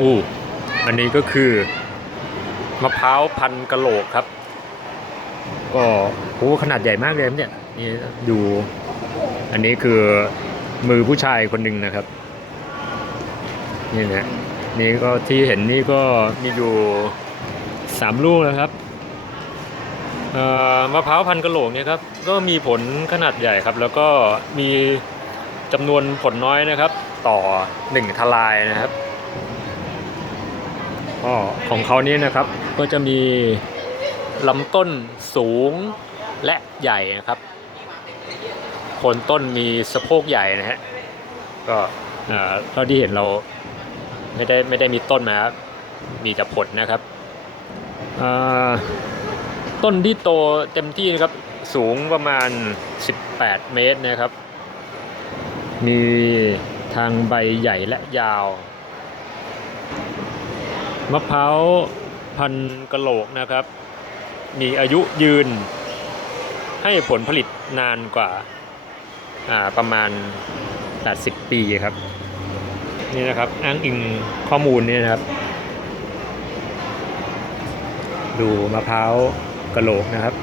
อู้อันนี้ก็คือมะพร้าวพันกะโหลกครับ ก็โอ้ขนาดใหญ่มากเลยเนี่ยนี่ดูอันนี้คือมือผู้ชายคนหนึ่งนะครับนี่นะนี่ก็ที่เห็นนี่ก็มีอยู่สามลูกนะครับอ่อมะพร้าวพันกะโหลกเนี่ยครับก็มีผลขนาดใหญ่ครับ แล้วก็มีจำนวนผลน้อยนะครับ ต่อหนึ่งทลายนะครับ ก็ของเขานี่นะครับก็จะมีลำต้นสูงและใหญ่นะครับโคนต้นมีสะโพกใหญ่นะฮะก็เอ่อเท่าที่เห็นเราไม่ได้ไม่ได้มีต้นมาครับมีแต่ผลนะครับต้นที่โตเต็มที่นะครับสูงประมาณ 18 เมตรนะครับ มีทางใบใหญ่และยาว มะพร้าวพันกะโหลกนะครับ มีอายุยืน ให้ผลผลิตนานกว่าประมาณ 80 ปีครับ นี่นะครับ อ้างอิงข้อมูลนี่นะครับ ดูมะพร้าวกะโหลกนะครับ